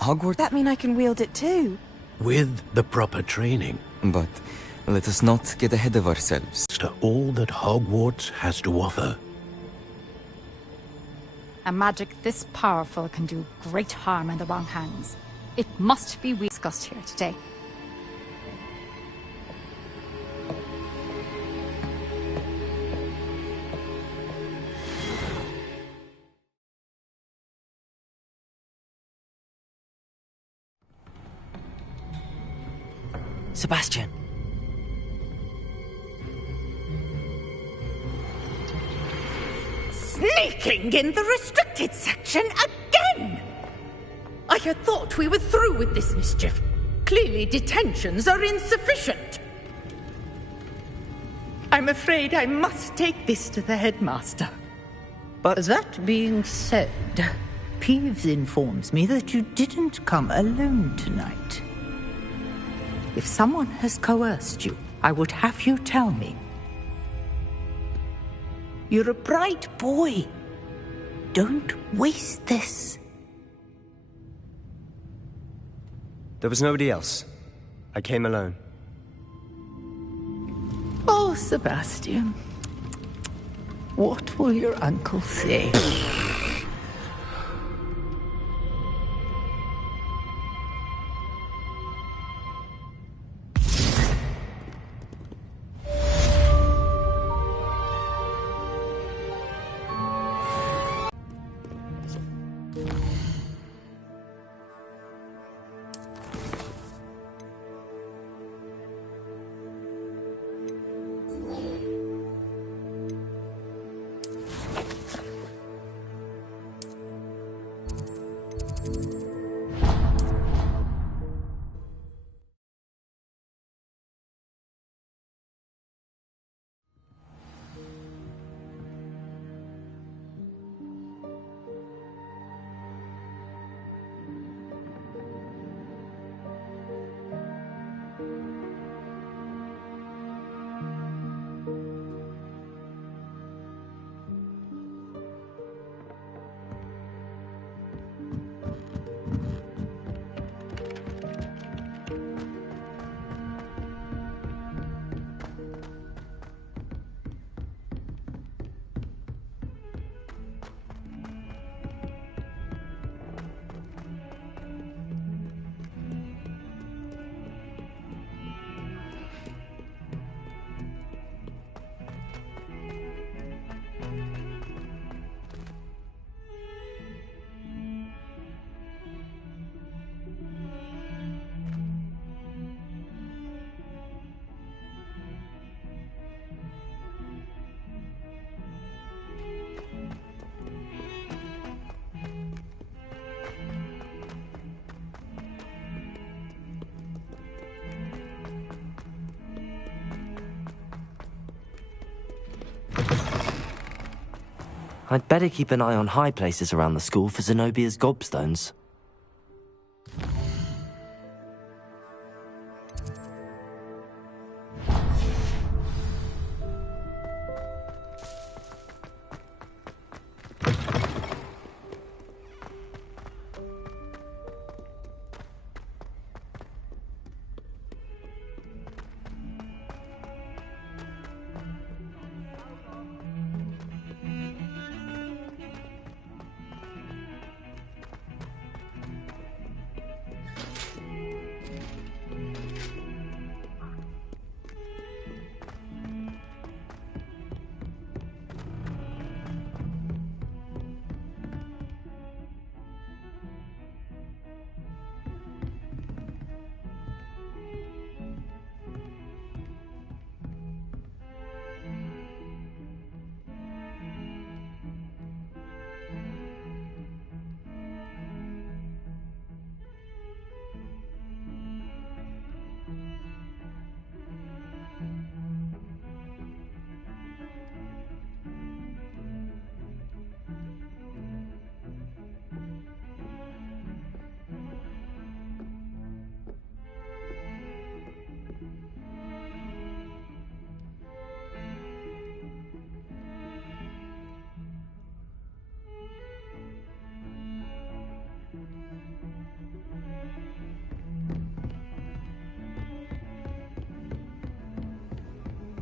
Hogwarts? That mean I can wield it too? With the proper training. But let us not get ahead of ourselves. To all that Hogwarts has to offer. A magic this powerful can do great harm in the wrong hands. It must be discussed here today. Sebastian. Sneaking in the restricted section again! I had thought we were through with this mischief. Clearly detentions are insufficient. I'm afraid I must take this to the headmaster. But that being said, Peeves informs me that you didn't come alone tonight. If someone has coerced you, I would have you tell me. You're a bright boy. Don't waste this. There was nobody else. I came alone. Oh, Sebastian. What will your uncle say? I'd better keep an eye on high places around the school for Zenobia's gobstones.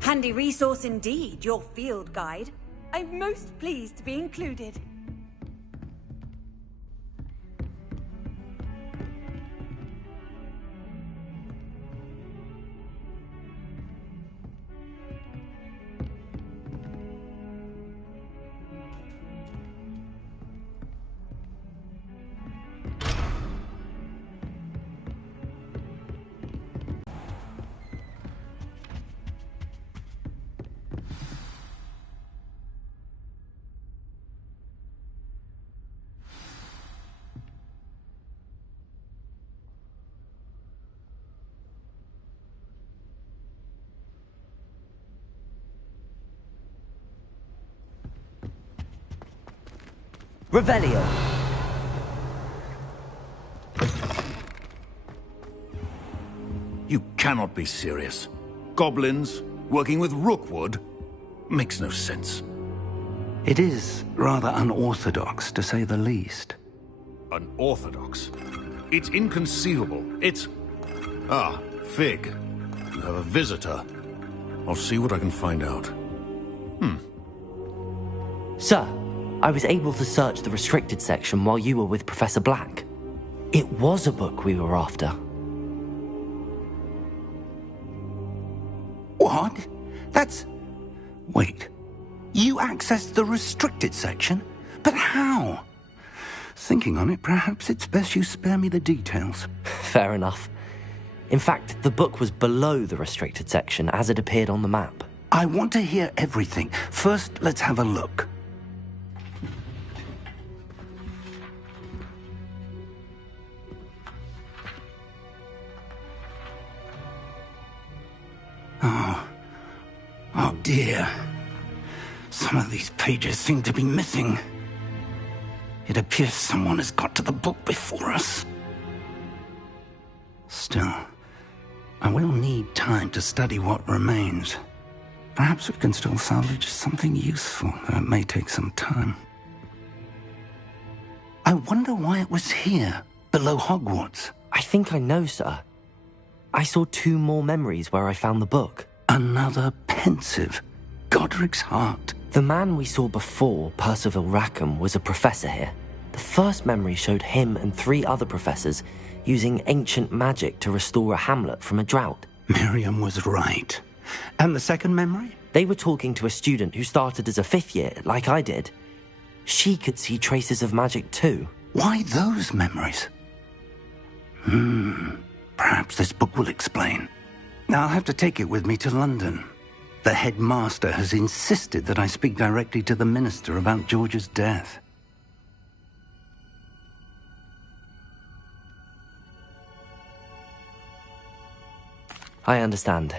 Handy resource indeed, your field guide. I'm most pleased to be included. Revelio! You cannot be serious. Goblins working with Rookwood? Makes no sense. It is rather unorthodox, to say the least. Unorthodox? It's inconceivable. It's... Ah, Fig. You have a visitor. I'll see what I can find out. Sir, I was able to search the restricted section while you were with Professor Black. It was a book we were after. What? That's... Wait. You accessed the restricted section? But how? Thinking on it, perhaps it's best you spare me the details. Fair enough. In fact, the book was below the restricted section as it appeared on the map. I want to hear everything. First, let's have a look. Oh dear. Some of these pages seem to be missing. It appears someone has got to the book before us. Still, I will need time to study what remains. Perhaps we can still salvage something useful, though it may take some time. I wonder why it was here, below Hogwarts. I think I know, sir. I saw 2 more memories where I found the book. Another pensive. Godric's heart. The man we saw before, Percival Rackham, was a professor here. The first memory showed him and 3 other professors using ancient magic to restore a hamlet from a drought. Miriam was right. And the second memory? They were talking to a student who started as a 5th year, like I did. She could see traces of magic too. Why those memories? Perhaps this book will explain. I'll have to take it with me to London. The headmaster has insisted that I speak directly to the minister about George's death. I understand.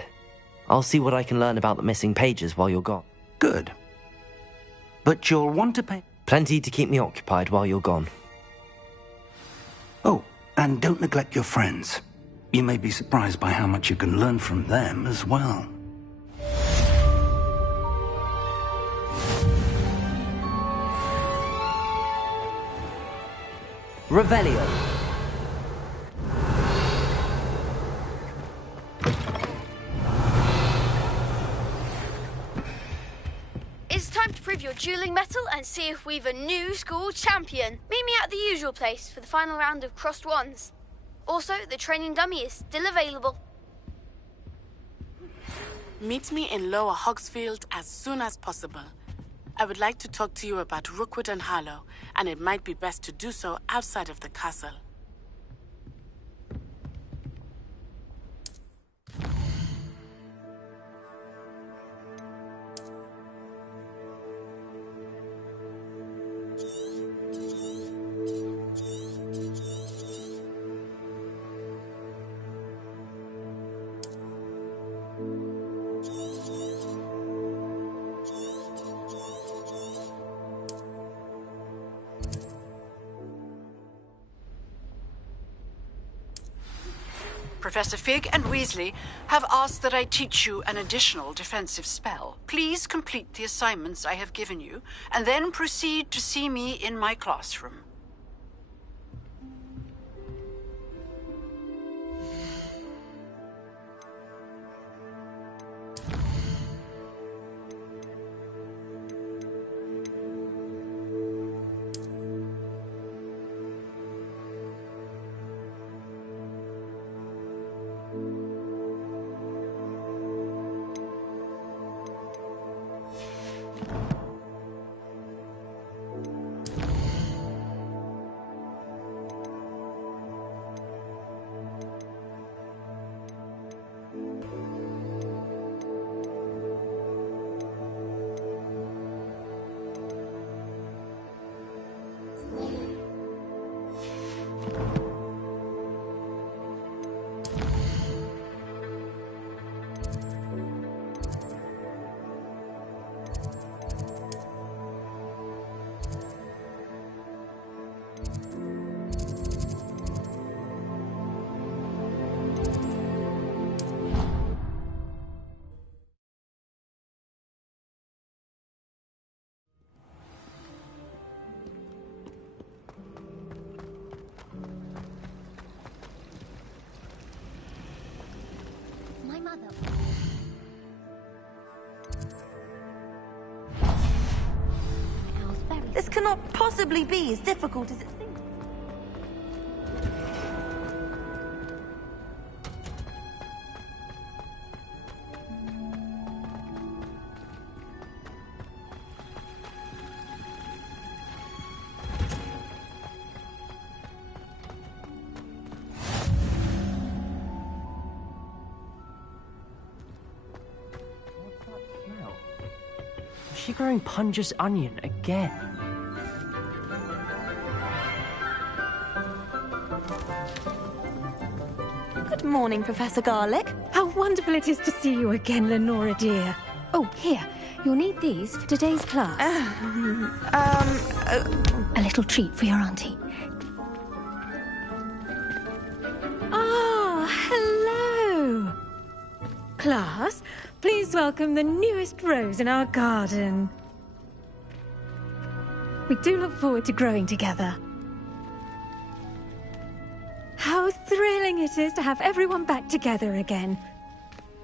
I'll see what I can learn about the missing pages while you're gone. Good. But you'll want to pay... Plenty to keep me occupied while you're gone. Oh, and don't neglect your friends. You may be surprised by how much you can learn from them as well. Revelio. It's time to prove your dueling mettle and see if we've a new school champion. Meet me at the usual place for the final round of crossed wands. Also, the training dummy is still available. Meet me in Lower Hogsfield as soon as possible. I would like to talk to you about Rookwood and Harlow, and it might be best to do so outside of the castle. Professor Fig and Weasley have asked that I teach you an additional defensive spell. Please complete the assignments I have given you, and then proceed to see me in my classroom. cannot possibly be as difficult as it seems. Is she growing Punja's onion again? Good morning, Professor Garlic. How wonderful it is to see you again, Lenora dear. Oh, here. You'll need these for today's class. A little treat for your auntie. Ah, hello. Class, please welcome the newest rose in our garden. We do look forward to growing together. How thrilling it is to have everyone back together again.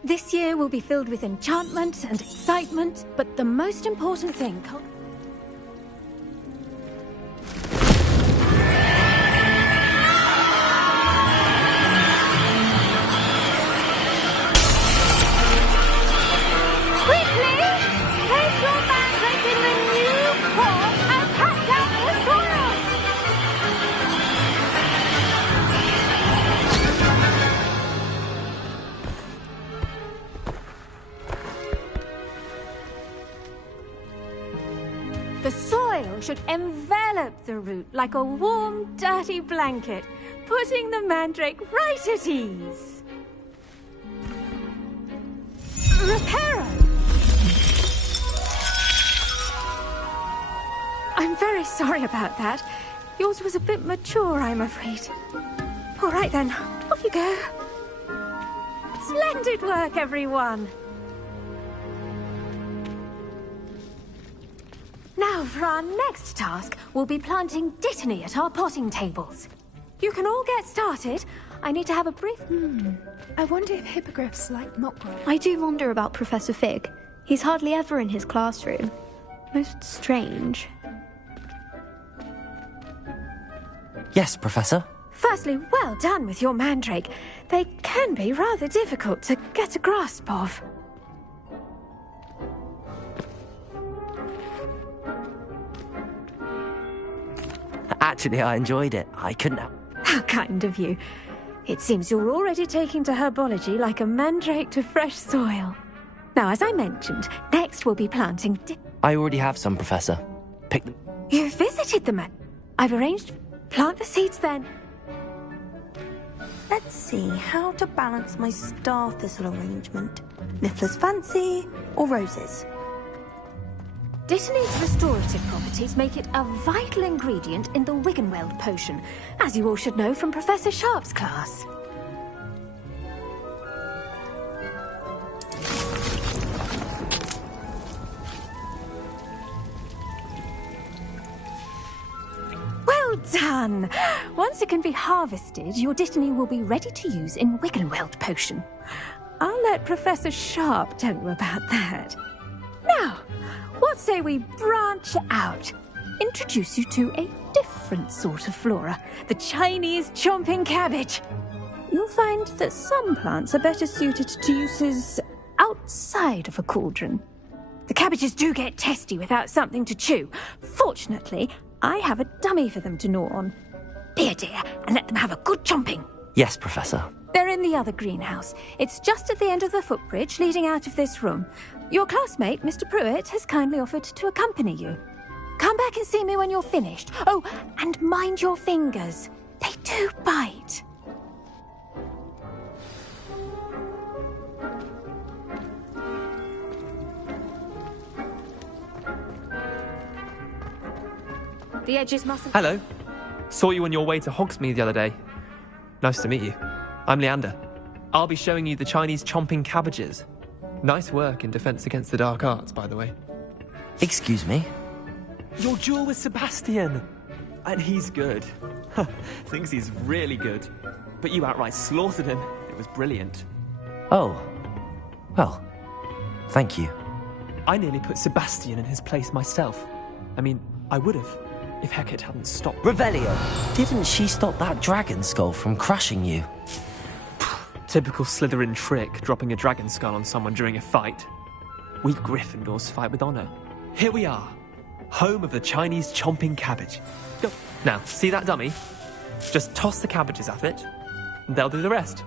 This year will be filled with enchantment and excitement, but the most important thing... The soil should envelop the root like a warm, dirty blanket, putting the mandrake right at ease. Reparo! I'm very sorry about that. Yours was a bit mature, I'm afraid. All right then, off you go. Splendid work, everyone. Now, for our next task, we'll be planting dittany at our potting tables. You can all get started. I need to have a brief... I wonder if hippogriffs like not growing. I do wonder about Professor Fig. He's hardly ever in his classroom. Most strange. Yes, Professor? Firstly, well done with your mandrake. They can be rather difficult to get a grasp of. Actually, I enjoyed it. I couldn't have... How kind of you. It seems you're already taking to herbology like a mandrake to fresh soil. Now, as I mentioned, next we'll be planting... I already have some, Professor. Pick them... You visited them. I've arranged... Plant the seeds then. Let's see how to balance my star thistle arrangement. Niffler's fancy or roses? Dittany's restorative properties make it a vital ingredient in the Wiggenweld potion, as you all should know from Professor Sharp's class. Well done! Once it can be harvested, your dittany will be ready to use in Wiggenweld potion. I'll let Professor Sharp tell you about that. Now, what say we branch out? Introduce you to a different sort of flora, the Chinese chomping cabbage. You'll find that some plants are better suited to uses outside of a cauldron. The cabbages do get testy without something to chew. Fortunately, I have a dummy for them to gnaw on. Be a dear and let them have a good chomping. Yes, Professor. They're in the other greenhouse. It's just at the end of the footbridge leading out of this room. Your classmate, Mr. Pruitt, has kindly offered to accompany you. Come back and see me when you're finished. Oh, and mind your fingers. They do bite. The edges mustn't... Hello. Saw you on your way to Hogsmeade the other day. Nice to meet you. I'm Leander. I'll be showing you the Chinese chomping cabbages. Nice work in Defense Against the Dark Arts, by the way. Excuse me? Your duel with Sebastian! And he's good. Thinks he's really good. But you outright slaughtered him. It was brilliant. Oh. Well, thank you. I nearly put Sebastian in his place myself. I mean, I would have, If Hecate hadn't stopped... Revelio! Didn't she stop that dragon skull from crushing you? Typical Slytherin trick, dropping a dragon skull on someone during a fight. We Gryffindors fight with honor. Here we are, home of the Chinese chomping cabbage. Go. Now, see that dummy? Just toss the cabbages at it, and they'll do the rest.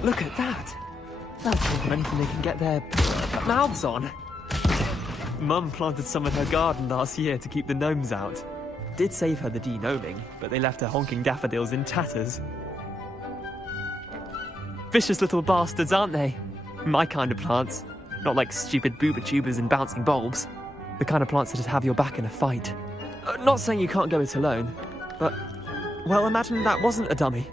Look at that! That's more than anything they can get their mouths on. Mum planted some in her garden last year to keep the gnomes out. Did save her the de-gnoming, but they left her honking daffodils in tatters. Vicious little bastards, aren't they? My kind of plants. Not like stupid booba tubers and bouncing bulbs. The kind of plants that'd have your back in a fight. Not saying you can't go it alone, but... well, imagine that wasn't a dummy.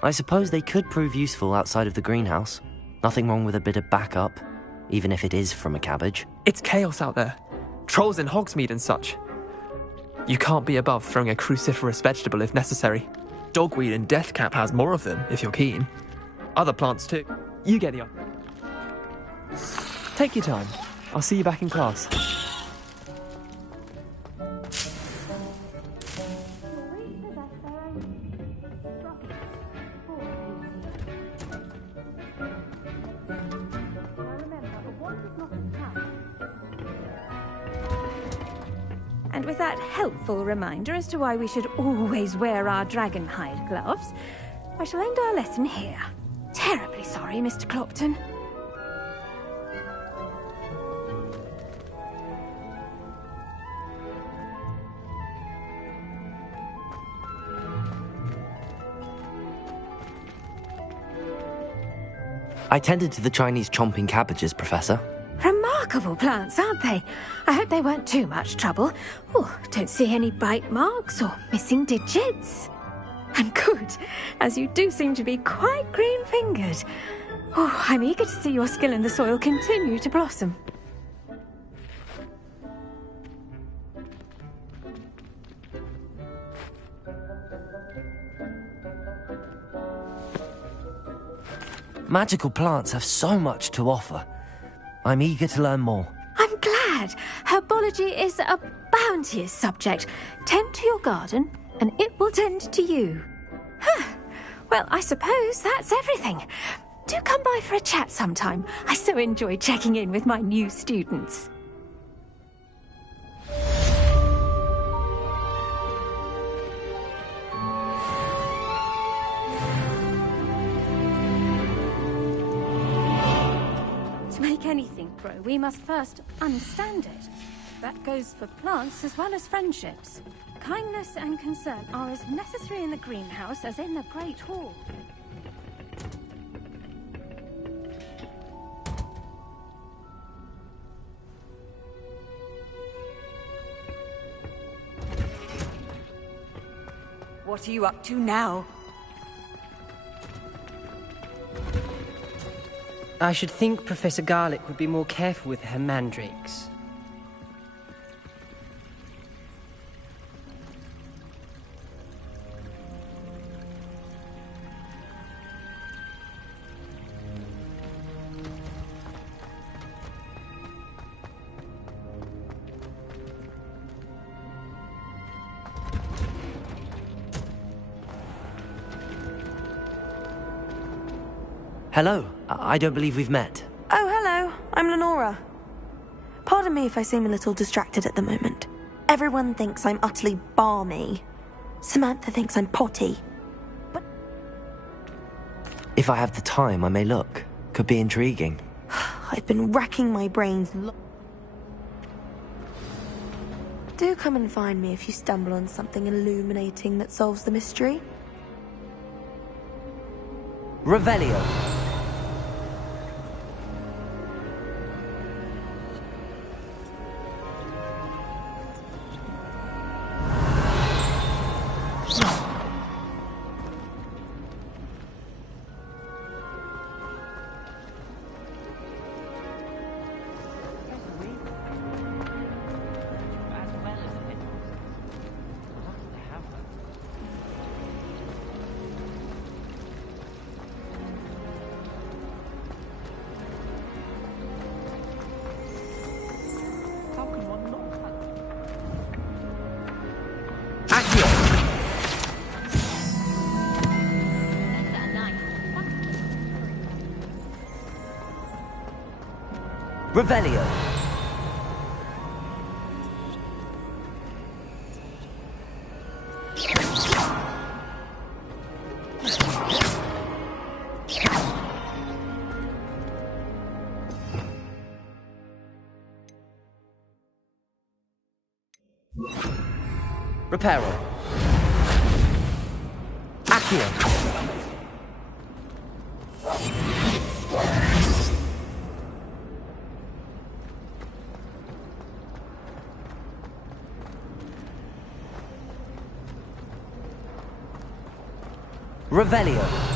I suppose they could prove useful outside of the greenhouse. Nothing wrong with a bit of backup, even if it is from a cabbage. It's chaos out there. Trolls in Hogsmeade and such. You can't be above throwing a cruciferous vegetable if necessary. Dogweed and Deathcap has more of them, if you're keen. Other plants too. You get the idea. Take your time. I'll see you back in class. And with that helpful reminder as to why we should always wear our dragonhide gloves, I shall end our lesson here. Terribly sorry, Mr. Clopton. I tended to the Chinese chomping cabbages, Professor. Remarkable plants, aren't they? I hope they weren't too much trouble. Oh, don't see any bite marks or missing digits. And good, as you do seem to be quite green-fingered. Oh, I'm eager to see your skill in the soil continue to blossom. Magical plants have so much to offer. I'm eager to learn more. I'm glad. Herbology is a bounteous subject. Tend to your garden, and it will tend to you. Huh. Well, I suppose that's everything. Do come by for a chat sometime. I so enjoy checking in with my new students. To make anything grow, we must first understand it. That goes for plants as well as friendships. Kindness and concern are as necessary in the greenhouse as in the Great Hall. What are you up to now? I should think Professor Garlick would be more careful with her mandrakes. Hello. I don't believe we've met. Oh, hello. I'm Lenora. Pardon me if I seem a little distracted at the moment. Everyone thinks I'm utterly balmy. Samantha thinks I'm potty. If I have the time, I may look. Could be intriguing. I've been racking my brains. Do come and find me if you stumble on something illuminating that solves the mystery. Revelio. Revelio. Reparo. Accio. Revelio.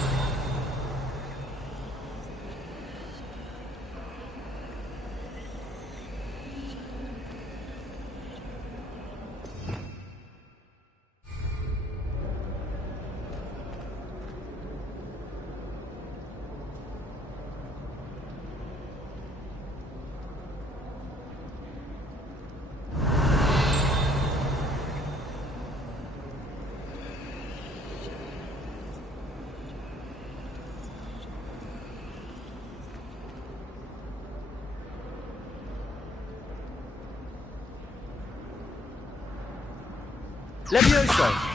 Levioso!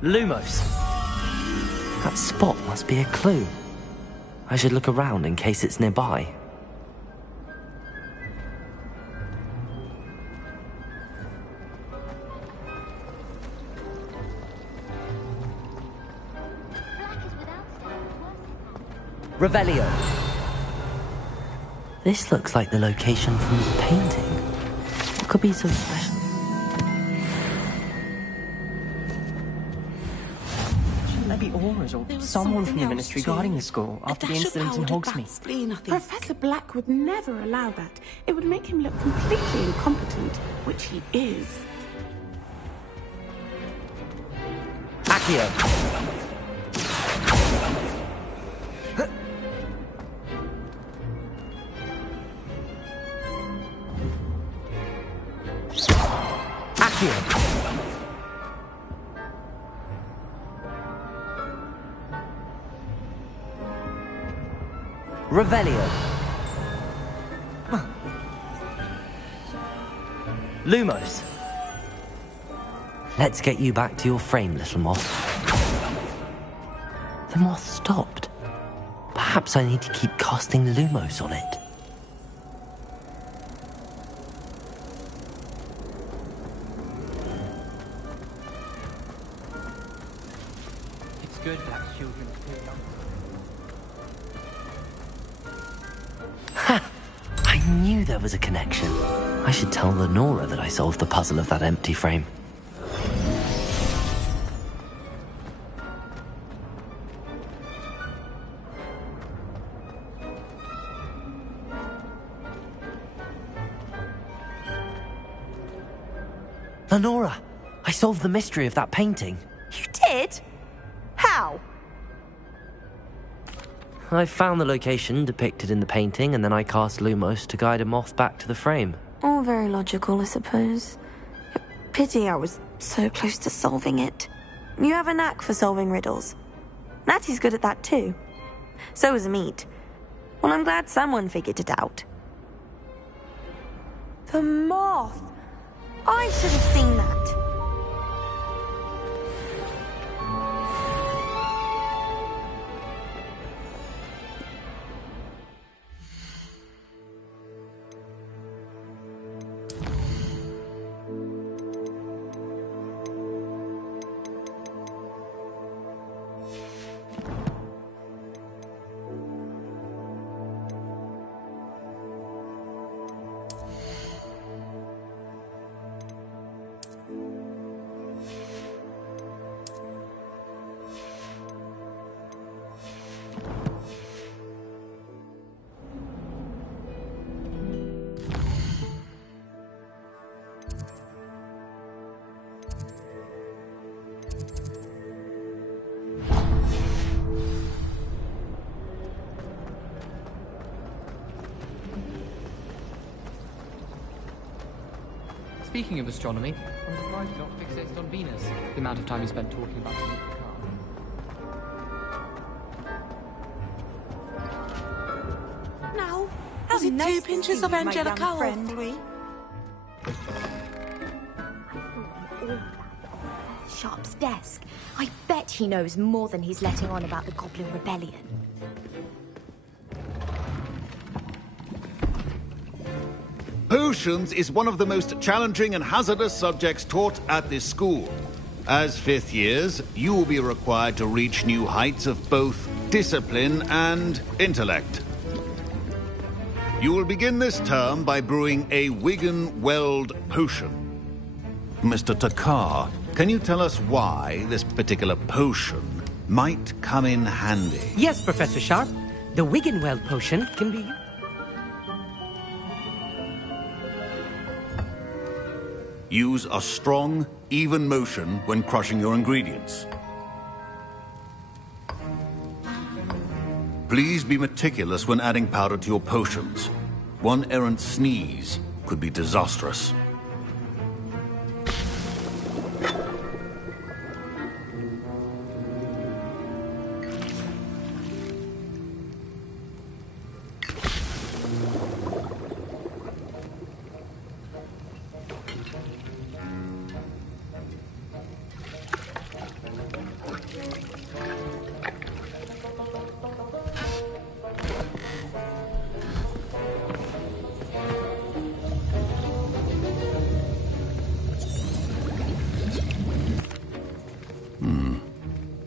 Lumos. That spot must be a clue. I should look around in case it's nearby. Revelio. This looks like the location from the painting. What could be so special? might be Aura's or someone from the Ministry guarding the school after the incident in Hogsmeade. Professor Black would never allow that. It would make him look completely incompetent, which he is. Accio! Accio! Revelio. Lumos. Let's get you back to your frame, little moth. The moth stopped. Perhaps I need to keep casting Lumos on it. It's good to have children appear young. Ha! I knew there was a connection. I should tell Lenora that I solved the puzzle of that empty frame. Lenora! I solved the mystery of that painting. You did? How? I found the location depicted in the painting, and then I cast Lumos to guide a moth back to the frame. All very logical, I suppose. Pity I was so close to solving it. You have a knack for solving riddles. Natty's good at that too. So is Meat. Well, I'm glad someone figured it out. The moth! I should have seen that. Speaking of astronomy, I'm surprised you're not fixated on Venus. The amount of time you spent talking about the car. Now, was it two pinches of Angelica or three? Sharp's desk. I bet he knows more than he's letting on about the Goblin Rebellion. Potions is one of the most challenging and hazardous subjects taught at this school. As fifth years, you will be required to reach new heights of both discipline and intellect. You will begin this term by brewing a Wigan-Weld potion. Mr. Takar, can you tell us why this particular potion might come in handy? Yes, Professor Sharp. The Wigan-Weld potion can be... Use a strong, even motion when crushing your ingredients. Please be meticulous when adding powder to your potions. One errant sneeze could be disastrous.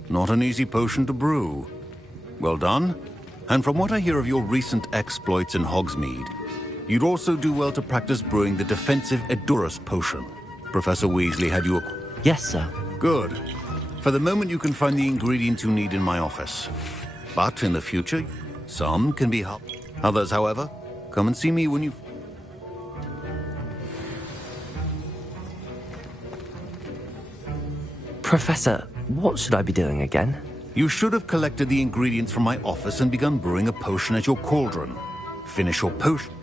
Not an easy potion to brew. Well done. And from what I hear of your recent exploits in Hogsmeade, you'd also do well to practice brewing the defensive Edurus potion. Professor Weasley had you... Yes, sir. Good. For the moment, you can find the ingredients you need in my office. But in the future, some can be helped. Others, however, come and see me when you... Professor, what should I be doing again? You should have collected the ingredients from my office and begun brewing a potion at your cauldron. Finish your potion.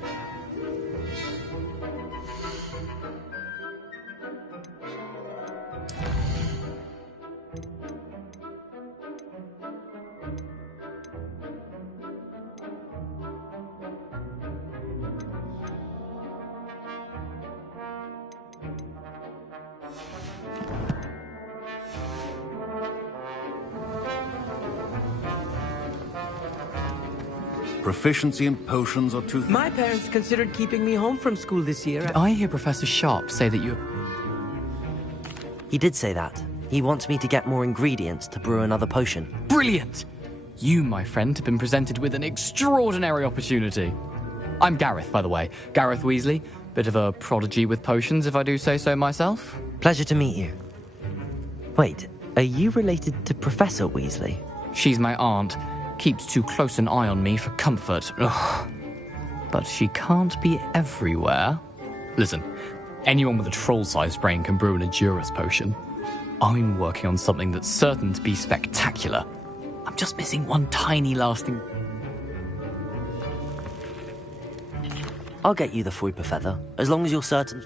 Proficiency in potions or too... My parents considered keeping me home from school this year. Did I hear Professor Sharp say that you... He did say that. He wants me to get more ingredients to brew another potion. Brilliant! You, my friend, have been presented with an extraordinary opportunity. I'm Gareth, by the way. Gareth Weasley. Bit of a prodigy with potions, if I do say so myself. Pleasure to meet you. Wait, are you related to Professor Weasley? She's my aunt. Keeps too close an eye on me for comfort. Ugh. But she can't be everywhere. Listen, anyone with a troll-sized brain can brew an Endurus potion. I'm working on something that's certain to be spectacular. I'm just missing one tiny lasting... I'll get you the Fruiper Feather, as long as you're certain...